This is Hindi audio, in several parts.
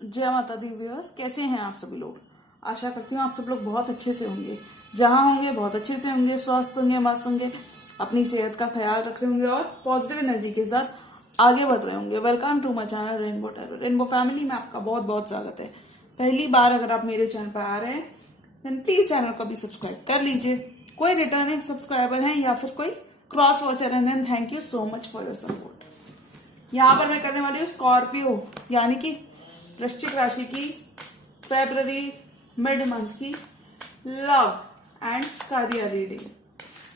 जय माता दी व्यूअर्स, कैसे हैं आप सभी लोग। आशा करती हूँ आप सब लोग बहुत अच्छे से होंगे, जहाँ होंगे बहुत अच्छे से होंगे, स्वस्थ होंगे, मस्त होंगे, अपनी सेहत का ख्याल रख रहे होंगे और पॉजिटिव एनर्जी के साथ आगे बढ़ रहे होंगे। Welcome to my channel rainbow tarot. Rainbow family में आपका बहुत बहुत स्वागत है। पहली बार अगर आप मेरे चैनल पर आ रहे हैं देन प्लीज चैनल को भी सब्सक्राइब कर लीजिए। कोई रिटर्निंग सब्सक्राइबर हैं या फिर कोई क्रॉस वॉचर है then thank you so much for your support. यहाँ पर मैं करने वाली हूँ स्कॉर्पियो यानी कि वृश्चिक राशि की फरवरी मिड मंथ की लव एंड करियर रीडिंग।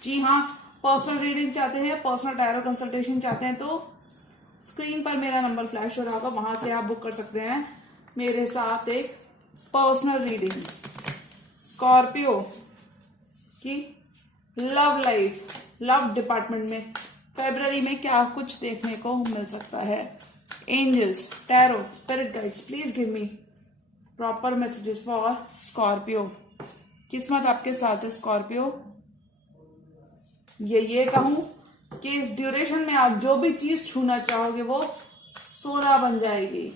जी हाँ, पर्सनल रीडिंग चाहते हैं, पर्सनल टैरो कंसल्टेशन चाहते हैं तो स्क्रीन पर मेरा नंबर फ्लैश हो रहा होगा, वहां से आप बुक कर सकते हैं मेरे साथ एक पर्सनल रीडिंग। स्कॉर्पियो की लव लाइफ, लव डिपार्टमेंट में फरवरी में क्या कुछ देखने को मिल सकता है। Angels, tarot, spirit guides, please give me proper messages for Scorpio. किस्मत आपके साथ है स्कॉर्पियो। ये कहूं कि इस ड्यूरेशन में आप जो भी चीज छूना चाहोगे वो सोना बन जाएगी।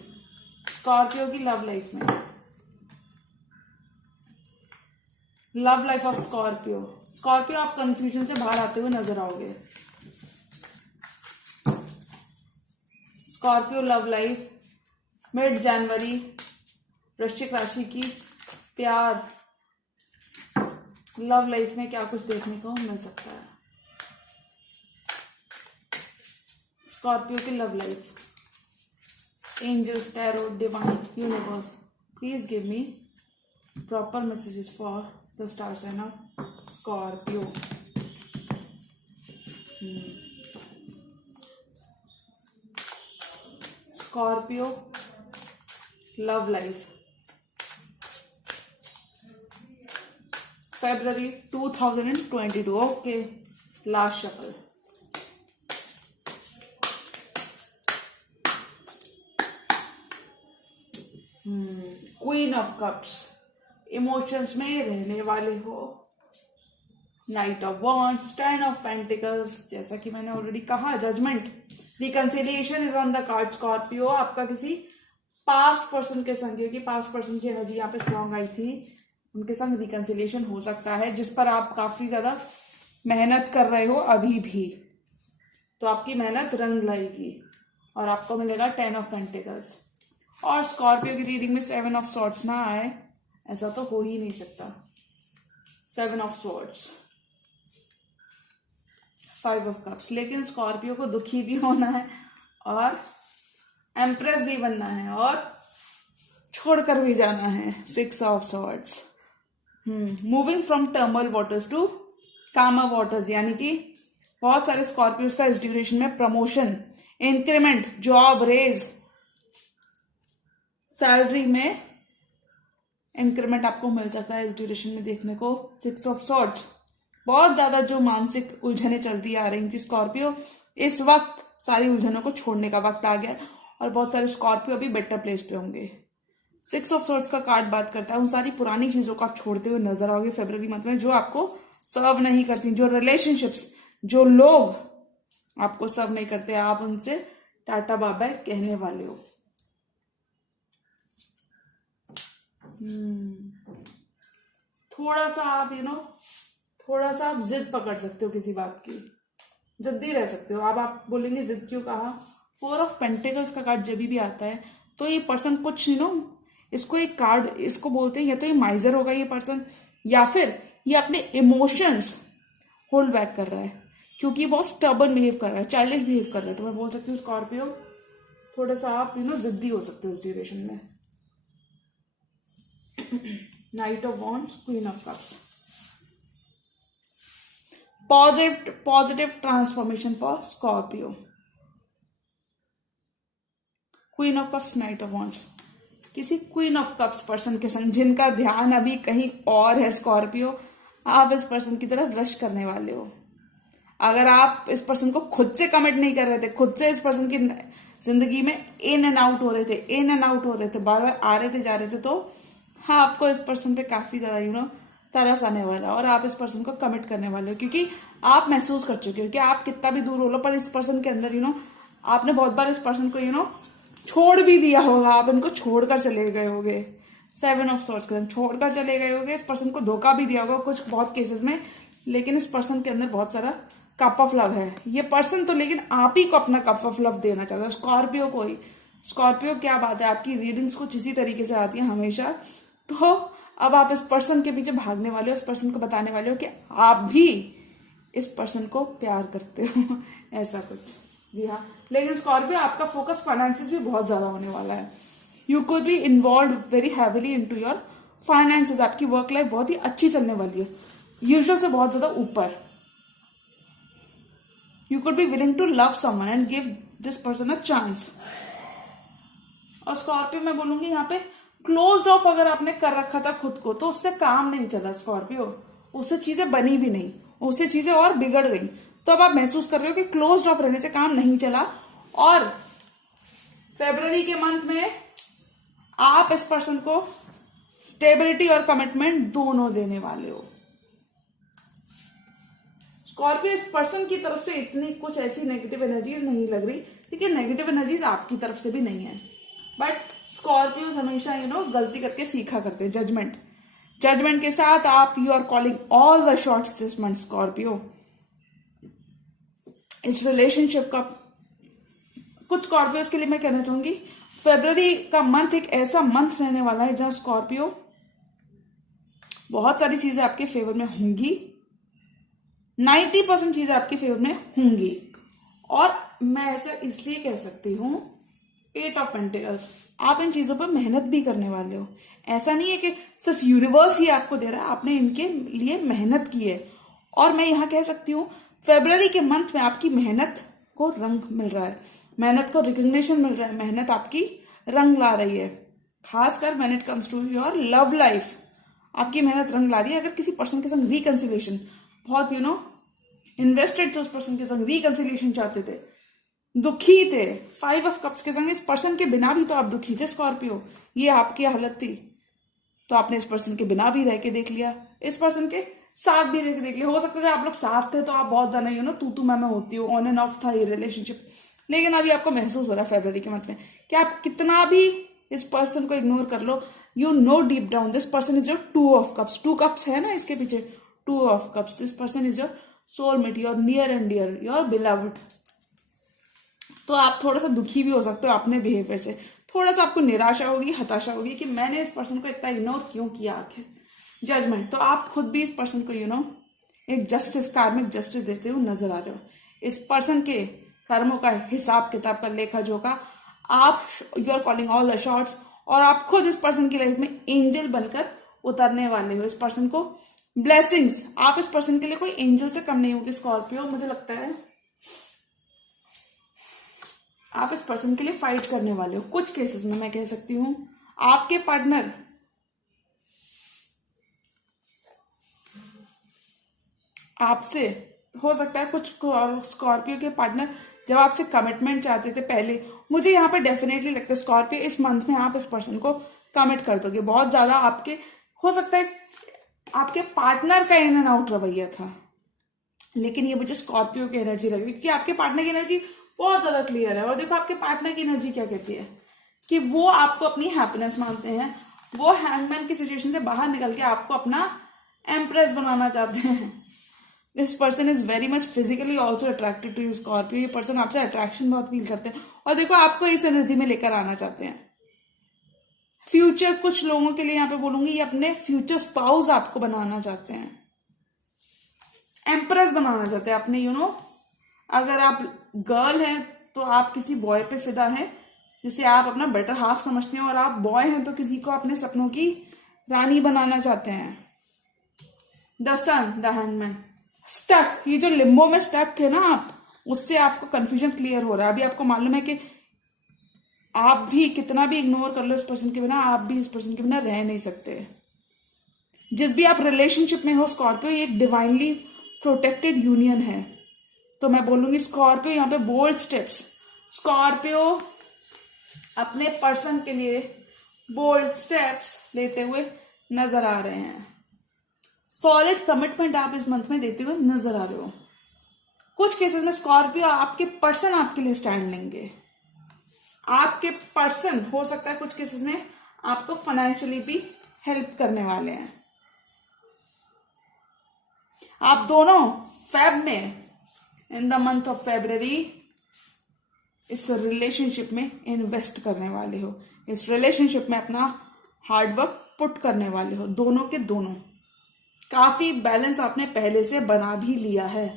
स्कॉर्पियो की लव लाइफ में, love life of Scorpio. Scorpio आप कंफ्यूजन से बाहर आते हुए नजर आओगे। स्कॉर्पियो लव लाइफ मिड जनवरी, वृश्चिक राशि की प्यार लव लाइफ में क्या कुछ देखने को मिल सकता है। स्कॉर्पियो की love life, angels, tarot, divine, universe, please give me proper messages for the star sign of Scorpio. Scorpio love life फरवरी 2022। Okay, last shuffle. Queen of cups, emotions में रहने वाले हो। Knight of wands, ten of pentacles, जैसा कि मैंने ऑलरेडी कहा, judgement, reconciliation is on the card. Scorpio आपका किसी पास्ट पर्सन के संग, क्योंकि पास्ट पर्सन की एनर्जी यहाँ पे स्ट्रांग आई थी, उनके संग रिकंसिलिएशन हो सकता है जिस पर आप काफी ज्यादा मेहनत कर रहे हो अभी भी, तो आपकी मेहनत रंग लाएगी और आपको मिलेगा 10 ऑफ पेंटिकल्स। और स्कॉर्पियो की रीडिंग में 7 ऑफ सॉर्ड्स ना आए ऐसा तो हो ही नहीं सकता। 7 ऑफ सॉर्ड्स, 5 ऑफ कप्स, लेकिन स्कॉर्पियो को दुखी भी होना है और एम्प्रेस भी बनना है और छोड़कर भी जाना है। 6 of swords, moving from thermal waters to calmer waters, यानी कि बहुत सारे स्कॉर्पियोज का इस ड्यूरेशन में promotion, increment, job, raise, salary में इंक्रीमेंट आपको मिल सकता है इस ड्यूरेशन में देखने को। 6 ऑफ सॉर्ड्स, बहुत ज्यादा जो मानसिक उलझने चलती आ रही थी स्कॉर्पियो, इस वक्त सारी उलझनों को छोड़ने का वक्त आ गया और बहुत सारे स्कॉर्पियो अभी बेटर प्लेस पे होंगे। 6 ऑफ सॉर्ड्स का कार्ड बात करता है उन सारी पुरानी चीजों को आप छोड़ते हुए नजर आओगे फरवरी मंथ में, जो आपको सर्व नहीं करती, जो रिलेशनशिप्स, जो लोग आपको सर्व नहीं करते, आप उनसे टाटा बाय बाय कहने वाले हो। थोड़ा सा आप थोड़ा सा आप जिद पकड़ सकते हो किसी बात की, जिद्दी रह सकते हो। अब आप बोलेंगे जिद क्यों कहा। 4 ऑफ पेंटिकल्स का कार्ड जब भी आता है तो ये पर्सन कुछ इसको एक कार्ड, इसको बोलते हैं या तो ये माइजर होगा ये पर्सन, या फिर ये अपने इमोशंस होल्ड बैक कर रहा है क्योंकि बहुत स्टबर्न बिहेव कर रहा है, चाइल्डिश बिहेव कर रहा है। तो मैं बोल सकती हूँ स्कॉर्पियो थोड़ा सा आप जिद्दी हो सकते हो इस ड्यूरेशन में। Night of wands, queen of cups, positive transformation for Scorpio. Queen of cups, night of wands, किसी क्वीन ऑफ कप्स पर्सन के संग जिनका ध्यान अभी कहीं और है स्कॉर्पियो, आप इस पर्सन की तरफ रश करने वाले हो। अगर आप इस पर्सन को खुद से कमिट नहीं कर रहे थे, खुद से इस पर्सन की जिंदगी में इन एंड आउट हो रहे थे, बार बार आ रहे थे जा रहे थे, तो हाँ आपको इस पर्सन पे काफी ज्यादा तरस आने वाला और आप इस पर्सन को कमिट करने वाले हो, क्योंकि आप महसूस कर चुके हो कि आप कितना भी दूर हो लो पर इस पर्सन के अंदर आपने बहुत बार इस पर्सन को छोड़ भी दिया होगा, आप इनको छोड़कर चले गए होगे। 7 ऑफ सॉर्ड्स का छोड़कर चले गए होगे, इस पर्सन को धोखा भी दिया होगा कुछ बहुत केसेस में, लेकिन इस पर्सन के अंदर बहुत सारा कप ऑफ लव है। ये पर्सन तो लेकिन आप ही को अपना कप ऑफ लव देना चाहता है, स्कॉर्पियो को ही। स्कॉर्पियो क्या बात है, आपकी रीडिंग्स कुछ इसी तरीके से आती है हमेशा। तो अब आप इस पर्सन के पीछे भागने वाले हो, इस पर्सन को बताने वाले हो कि आप भी इस पर्सन को प्यार करते हो ऐसा कुछ। जी हाँ, लेकिन स्कॉर्पियो आपका फोकस फाइनेंसेस भी बहुत ज्यादा होने वाला है। You could be involve very heavily into your finances. आपकी वर्क लाइफ बहुत ही अच्छी चलने वाली है, यूजुअल से बहुत ज्यादा ऊपर। You could be willing to love someone and give this person a chance. और स्कॉर्पियो मैं बोलूंगी यहाँ पे क्लोज्ड ऑफ अगर आपने कर रखा था खुद को, तो उससे काम नहीं चला स्कॉर्पियो, उससे चीजें बनी भी नहीं, उससे चीजें और बिगड़ गई। तो अब आप महसूस कर रहे हो कि क्लोज्ड ऑफ रहने से काम नहीं चला, और फरवरी के मंथ में आप इस पर्सन को स्टेबिलिटी और कमिटमेंट दोनों देने वाले हो। स्कॉर्पियो इस पर्सन की तरफ से इतनी कुछ ऐसी नेगेटिव एनर्जीज नहीं लग रही, लेकिन नेगेटिव एनर्जीज आपकी तरफ से भी नहीं है। बट स्कॉर्पियो हमेशा गलती करके सीखा करते हैं। जजमेंट के साथ आप you are calling all the shots this month Scorpio. इस रिलेशनशिप का कुछ स्कॉर्पियोज के लिए मैं कहना चाहूंगी, फरवरी का मंथ एक ऐसा मंथ रहने वाला है जहां स्कॉर्पियो बहुत सारी चीजें आपके फेवर में होंगी, 90% चीजें आपके फेवर में होंगी। और मैं ऐसा इसलिए कह सकती हूं, 8 ऑफ पेंटिकल्स, आप इन चीजों पर मेहनत भी करने वाले हो। ऐसा नहीं है कि सिर्फ यूनिवर्स ही आपको दे रहा है, आपने इनके लिए मेहनत की है। और मैं यहां कह सकती हूँ फरवरी के मंथ में आपकी मेहनत को रंग मिल रहा है, मेहनत को रिकग्निशन मिल रहा है, मेहनत आपकी रंग ला रही है। खासकर when it comes to your love life, आपकी मेहनत रंग ला रही है। अगर किसी पर्सन के संग रिकंसिलिएशन, बहुत इन्वेस्टेड थे उस पर्सन के संग, रिकंसिलिएशन चाहते थे, दुखी थे, 5 ऑफ कप्स के संग, इस पर्सन के बिना भी तो आप दुखी थे स्कॉर्पियो, ये आपकी हालत थी। तो आपने इस पर्सन के बिना भी रह के देख लिया, इस पर्सन के साथ भी रह के देख लिया। हो सकता है आप लोग साथ थे तो आप बहुत ज्यादा तू मैं होती हो, ऑन एंड ऑफ था ये रिलेशनशिप। लेकिन अभी आपको महसूस हो रहा है फरवरी के मंथ में कि आप कितना भी इस पर्सन को इग्नोर कर लो, you know deep down this person is your 2 of cups. 2 cups है ना इसके पीछे, 2 of cups. This person is your soulmate, your near and dear, your beloved. तो आप थोड़ा सा दुखी भी हो सकते हो अपने बिहेवियर से, थोड़ा सा आपको निराशा होगी, हताशा होगी कि मैंने इस पर्सन को इतना इग्नोर क्यों किया आखिर। जजमेंट, तो आप खुद भी इस पर्सन को एक जस्टिस, कार्मिक जस्टिस देते हुए नजर आ रहे हो। इस पर्सन के कर्मों का हिसाब किताब का लेखा जोखा आप, you are calling all the shots, और आप खुद इस पर्सन की लाइफ में एंजल बनकर उतरने वाले हो। इस पर्सन को ब्लेसिंग्स, आप इस पर्सन के लिए कोई एंजल से कम नहीं होगी स्कॉर्पियो। मुझे लगता है आप इस पर्सन के लिए फाइट करने वाले हो। कुछ केसेस में मैं कह सकती हूं आपके पार्टनर आपसे, हो सकता है कुछ स्कॉर्पियो के पार्टनर जब आपसे कमिटमेंट चाहते थे पहले, मुझे यहाँ पे डेफिनेटली लगता है स्कॉर्पियो इस मंथ में आप इस पर्सन को कमिट कर दोगे। बहुत ज्यादा आपके, हो सकता है आपके पार्टनर का इन एंड आउट रवैया था, लेकिन ये मुझे स्कॉर्पियो की एनर्जी लग रही है, क्योंकि आपके पार्टनर की एनर्जी बहुत ज्यादा क्लियर है। और देखो आपके पार्टनर की एनर्जी क्या कहती है कि वो आपको अपनी हैप्पीनेस मानते हैं, वो हैंगमैन की सिचुएशन से बाहर निकल के आपको अपना एम्प्रेस बनाना चाहते हैं। This person is very much physically also attracted to you Scorpio. ये पर्सन आपसे अट्रैक्शन बहुत फील करते हैं, और देखो आपको इस एनर्जी में लेकर आना चाहते हैं। फ्यूचर, कुछ लोगों के लिए यहाँ पे बोलूंगी, ये अपने फ्यूचर स्पाउस आपको बनाना चाहते हैं, एम्प्रेस बनाना चाहते हैं अपने। अगर आप गर्ल हैं तो आप किसी बॉय पे फिदा हैं जिसे आप अपना बेटर हाफ समझते हैं, और आप बॉय हैं तो किसी को अपने सपनों की रानी बनाना चाहते हैं। The sun, the hangman, stuck, ये जो लिम्बो में स्टक थे ना आप, उससे आपको कंफ्यूजन क्लियर हो रहा है। अभी आपको मालूम है कि आप भी कितना भी इग्नोर कर लो इस पर्सन के बिना, आप भी इस पर्सन के बिना रह नहीं सकते। जिस भी आप रिलेशनशिप में हो स्कॉर्पियो, ये एक डिवाइनली प्रोटेक्टेड यूनियन है। तो मैं बोलूंगी स्कॉर्पियो यहाँ पे बोल्ड स्टेप्स, स्कॉर्पियो अपने पर्सन के लिए बोल्ड स्टेप्स लेते हुए नजर आ रहे हैं। सॉलिड कमिटमेंट आप इस मंथ में देते हुए नजर आ रहे हो। कुछ केसेस में स्कॉर्पियो, आपके पर्सन आपके लिए स्टैंड लेंगे। आपके पर्सन हो सकता है कुछ केसेस में आपको फाइनेंशियली भी हेल्प करने वाले हैं। आप दोनों फेब में, इन द मंथ ऑफ फेब्रवरी, इस रिलेशनशिप में इन्वेस्ट करने वाले हो, इस रिलेशनशिप में अपना हार्डवर्क पुट करने वाले हो, दोनों के दोनों। काफी बैलेंस आपने पहले से बना भी लिया है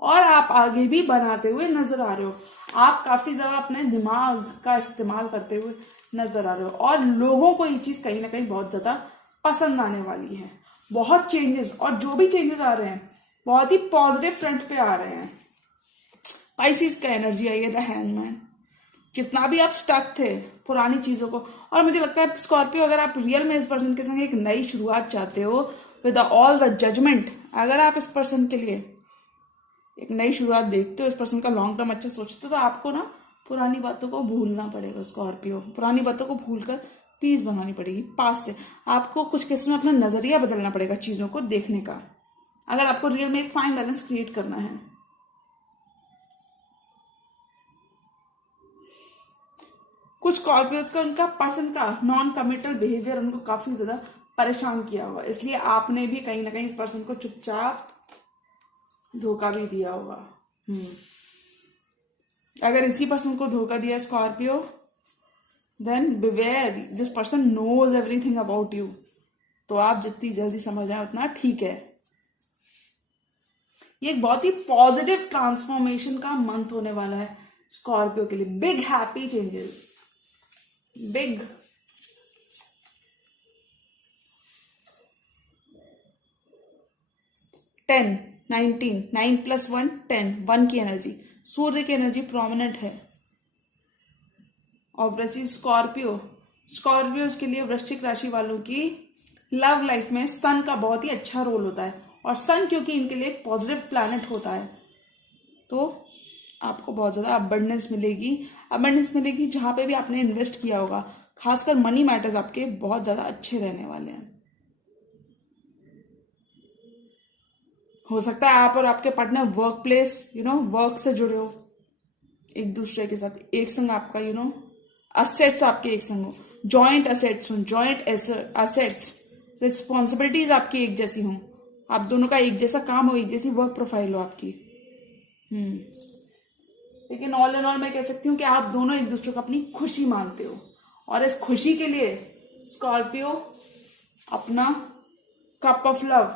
और आप आगे भी बनाते हुए नजर आ रहे हो। आप काफी ज्यादा अपने दिमाग का इस्तेमाल करते हुए नजर आ रहे हो और लोगों को ये चीज कहीं ना कहीं बहुत ज्यादा पसंद आने वाली है। बहुत चेंजेस, और जो भी चेंजेस आ रहे हैं बहुत ही पॉजिटिव फ्रंट पे आ रहे हैं। पाइसिस का एनर्जी आई है, द हैंगमैन। जितना भी आप स्टक थे पुरानी चीजों को, और मुझे लगता है स्कॉर्पियो, अगर आप रियल में इस पर्सन के संग एक नई शुरुआत चाहते हो विद ऑल द जजमेंट, अगर आप इस पर्सन के लिए एक नई शुरुआत देखते हो, इस पर्सन का लॉन्ग टर्म अच्छा सोचते हो, तो आपको ना पुरानी बातों को भूलना पड़ेगा स्कॉर्पियो। पुरानी बातों को भूलकर पीस बनानी पड़ेगी पास से। आपको कुछ केस में अपना नजरिया बदलना पड़ेगा चीजों को देखने का, अगर आपको रियल में एक फाइन बैलेंस क्रिएट करना है। कुछ स्कॉर्पियोज का, उनका पर्सन का नॉन कमिटल बिहेवियर उनको काफी ज्यादा परेशान किया होगा, इसलिए आपने भी कहीं ना कहीं इस पर्सन को चुपचाप धोखा भी दिया होगा। अगर इसी पर्सन को धोखा दिया Scorpio, then beware, this person knows everything about you. तो आप जितनी जल्दी समझ आए उतना ठीक है। ये एक बहुत ही पॉजिटिव ट्रांसफॉर्मेशन का मंथ होने वाला है स्कॉर्पियो के लिए। Big happy changes, big. Ten, 19, 9 + 1 10, 1 की एनर्जी, सूर्य की एनर्जी प्रोमिनेंट है। और वृश्चिक स्कॉर्पियो, स्कॉर्पियोज के लिए वृश्चिक राशि वालों की लव लाइफ में सन का बहुत ही अच्छा रोल होता है, और सन क्योंकि इनके लिए एक पॉजिटिव प्लैनेट होता है, तो आपको बहुत ज्यादा अबंडेंस मिलेगी। अबंडेंस मिलेगी जहां पे भी आपने इन्वेस्ट किया होगा, खासकर मनी मैटर्स आपके बहुत ज्यादा अच्छे रहने वाले हैं। हो सकता है आप और आपके पार्टनर वर्क प्लेस, वर्क से जुड़े हो एक दूसरे के साथ, एक संग आपका असेट्स आपके एक संग हो, जॉइंट असेट्स हो, जॉइंट असेट्स, रिस्पॉन्सिबिलिटीज आपकी एक जैसी हो, आप दोनों का एक जैसा काम हो, एक जैसी वर्क प्रोफाइल हो आपकी। लेकिन ऑल इन ऑल मैं कह सकती हूँ कि आप दोनों एक दूसरे को अपनी खुशी मानते हो, और इस खुशी के लिए स्कॉर्पियो अपना कप ऑफ लव,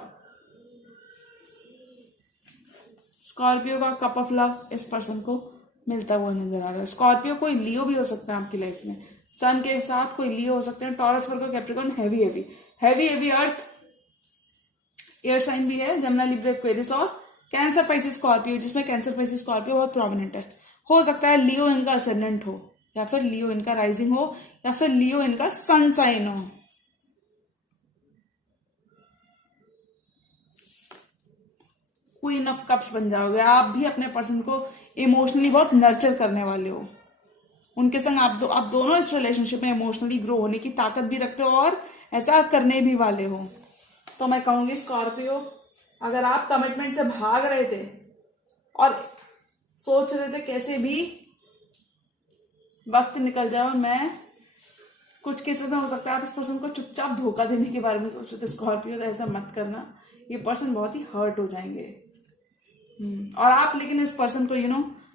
स्कॉर्पियो का कप ऑफ लव इस पर्सन को मिलता हुआ नजर आ रहा है। स्कॉर्पियो कोई लियो भी हो सकता है आपकी लाइफ में, सन के साथ कोई लियो हो सकते हैं, Taurus, Virgo, Capricorn, heavy earth air sign भी है, जमुना, लिब्रा, एक्वेरियस, और कैंसर, पाइसिस, स्कॉर्पियो, जिसमें कैंसर, पाइसिस, स्कॉर्पियो बहुत प्रोमिनेंट है। हो सकता है लियो इनका असेंडेंट हो, या फिर लियो इनका राइजिंग हो, या फिर लियो इनका सन साइन हो। क्वीन ऑफ कप्स बन जाओगे। आप भी अपने पर्सन को इमोशनली बहुत नर्चर करने वाले हो, उनके संग आप दोनों इस रिलेशनशिप में इमोशनली ग्रो होने की ताकत भी रखते हो, और ऐसा करने भी वाले हो। तो मैं कहूंगी स्कॉर्पियो, अगर आप कमिटमेंट से भाग रहे थे और सोच रहे थे कैसे भी वक्त निकल जाए, और मैं कुछ केसेस में हो सकता है आप इस पर्सन को चुपचाप धोखा देने के बारे में सोच रहे थे स्कॉर्पियो, तो ऐसा मत करना, ये पर्सन बहुत ही हर्ट हो जाएंगे। और आप लेकिन इस पर्सन को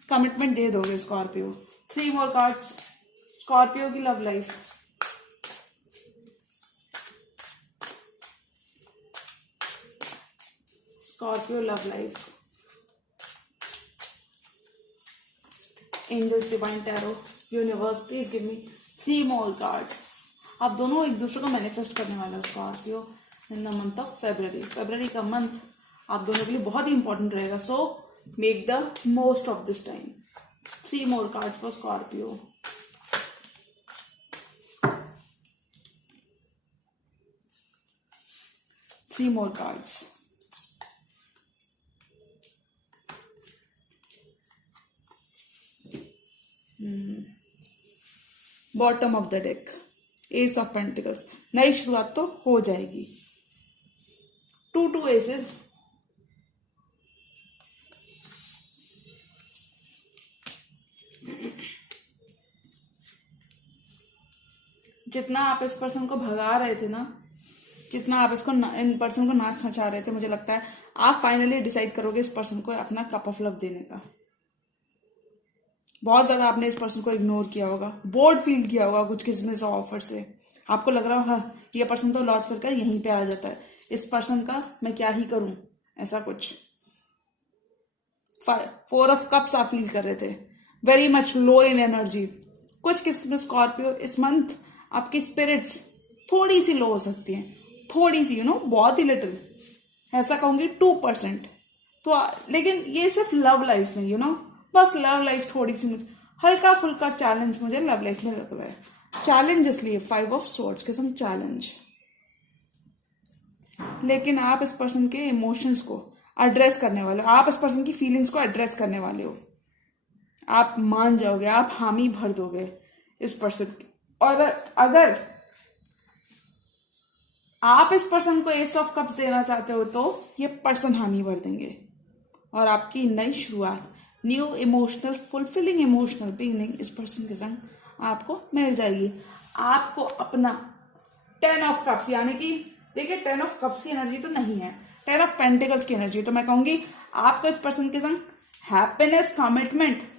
कमिटमेंट दे दोगे स्कॉर्पियो। 3 मोर कार्ड्स, स्कॉर्पियो की love life. Scorpio love life, angels, divine tarot, universe, please give me 3 more cards. आप दोनों एक दूसरे को मैनिफेस्ट करने वाले हो Scorpio in the month of February. February का मंथ आप दोनों के लिए बहुत ही इंपॉर्टेंट रहेगा, so make the most of this time. 3 more cards for Scorpio. Three more cards. Bottom of the deck, S of pentacles. नई शुरुआत तो हो जाएगी। 2 एसेस, जितना आप इस पर्सन को भगा रहे थे ना, जितना आप इन पर्सन को नाच नचा रहे थे, मुझे लगता है आप फाइनली डिसाइड करोगे इस पर्सन को अपना कप ऑफ लव देने का। बहुत ज्यादा आपने इस पर्सन को इग्नोर किया होगा, बोर्ड फील किया होगा कुछ किस्में से ऑफर से। आपको लग रहा होगा ये पर्सन तो लौट करके यहीं पे आ जाता है, इस पर्सन का मैं क्या ही करूं, ऐसा कुछ। 4 ऑफ कप्स आप फील कर रहे थे, वेरी मच लो इन एनर्जी। कुछ किस्म स्कॉर्पियो इस मंथ आपकी स्पिरिट्स थोड़ी सी लो हो सकती हैं, थोड़ी सी, बहुत ही लिटिल, ऐसा कहूंगी 2%। तो लेकिन ये सिर्फ लव लाइफ में, बस लव लाइफ थोड़ी सी हल्का फुल्का चैलेंज मुझे लव लाइफ में लग रहा है। चैलेंज इसलिए 5 ऑफ स्वॉर्ड्स के संग चैलेंज। लेकिन आप इस पर्सन के इमोशंस को एड्रेस करने वाले हो, आप इस पर्सन की फीलिंग्स को एड्रेस करने वाले हो। आप मान जाओगे, आप हामी भर दोगे इस पर्सन की। और अगर आप इस पर्सन को एस ऑफ कप्स देना चाहते हो तो ये पर्सन हामी भर देंगे और आपकी नई शुरुआत, new emotional fulfilling emotional beginning इस पर्सन के संग आपको मिल जाएगी। आपको अपना 10 ऑफ कप्स, यानी कि देखिए 10 ऑफ कप्स की एनर्जी तो नहीं है, 10 ऑफ पेंटिकल्स की एनर्जी। तो मैं कहूंगी आपको इस पर्सन के संग happiness, commitment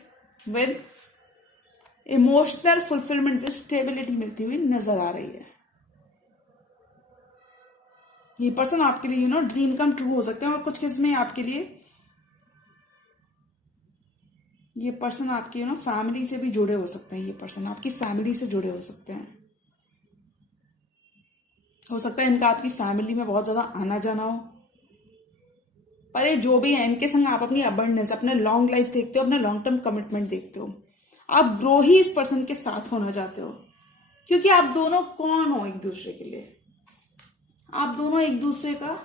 with emotional fulfilment with stability मिलती हुई नजर आ रही है। ये पर्सन आपके लिए ड्रीम कम ट्रू हो सकते हैं, और कुछ केस में आपके लिए ये पर्सन आपकी फैमिली से भी जुड़े हो सकते हैं। ये पर्सन आपकी फैमिली से जुड़े हो सकते हैं। हो सकता है इनका आपकी फैमिली में बहुत ज्यादा आना जाना हो, पर ये जो भी है इनके संग आप अपनी अबंडेंस, अपने लॉन्ग लाइफ देखते हो, अपने लॉन्ग टर्म कमिटमेंट देखते हो। आप ग्रो ही इस पर्सन के साथ होना चाहते हो, क्योंकि आप दोनों कौन हो एक दूसरे के लिए। आप दोनों एक दूसरे का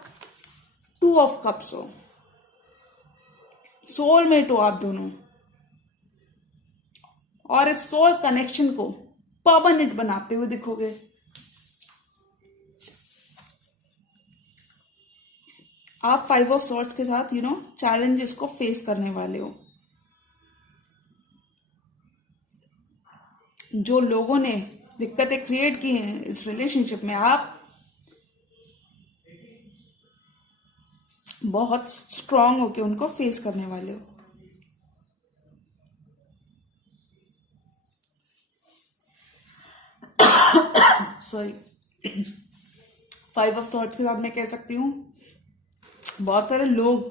2 ऑफ कप्स हो, सोलमेट हो आप दोनों, और इस सोल कनेक्शन को परमानेंट बनाते हुए दिखोगे। आप 5 ऑफ सॉर्ड्स के साथ चैलेंजेस को फेस करने वाले हो। जो लोगों ने दिक्कतें क्रिएट की हैं इस रिलेशनशिप में, आप बहुत स्ट्रांग होके उनको फेस करने वाले हो। सॉरी, 5 ऑफ सॉर्ड्स के साथ मैं कह सकती हूँ बहुत सारे लोग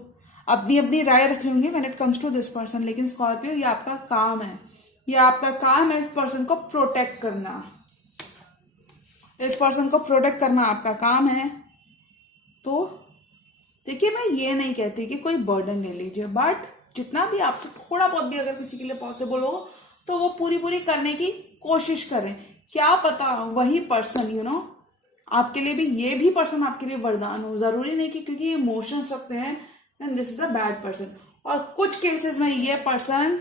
अपनी अपनी राय रख रहे होंगे when it comes to this person, लेकिन स्कॉर्पियो ये आपका काम है, ये आपका काम है इस पर्सन को प्रोटेक्ट करना। इस पर्सन को प्रोटेक्ट करना आपका काम है। तो देखिए, मैं ये नहीं कहती कि कोई बर्डन ले लीजिए, बट जितना भी आपसे थोड़ा बहुत भी अगर किसी के लिए पॉसिबल हो तो वो पूरी करने की कोशिश करें। क्या पता वही पर्सन आपके लिए भी, ये भी पर्सन आपके लिए वरदान हो। जरूरी नहीं कि क्योंकि इमोशंस रखते हैं and this is a bad person. और कुछ केसेस में ये पर्सन,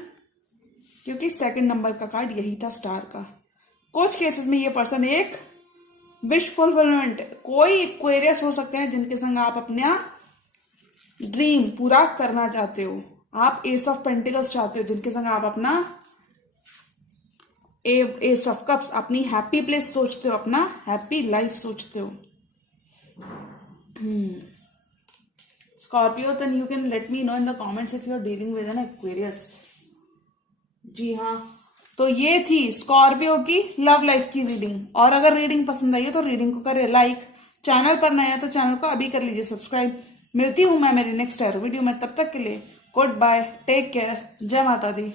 क्योंकि 2nd नंबर का कार्ड यही था स्टार का, कुछ केसेस में ये पर्सन एक विश फुलफिलमेंट, कोई एक्वेरियस हो सकते हैं जिनके संग आप अपना ड्रीम पूरा करना चाहते हो। आप एस ऑफ पेंटिकल्स चाहते हो जिनके संग आप अपना एस ऑफ कप्स, अपनी हैप्पी प्लेस सोचते हो, अपना हैप्पी लाइफ सोचते हो। Scorpio, then you can let me know in the comments if you are dealing with an Aquarius. जी हाँ, तो ये थी स्कॉर्पियो की लव लाइफ की रीडिंग। और अगर रीडिंग पसंद आई है तो रीडिंग को करें लाइक, चैनल पर नया है तो चैनल को अभी कर लीजिए सब्सक्राइब। मिलती हूं मैं मेरी नेक्स्ट वीडियो में, तब तक के लिए गुड बाय, टेक केयर, जय माता दी।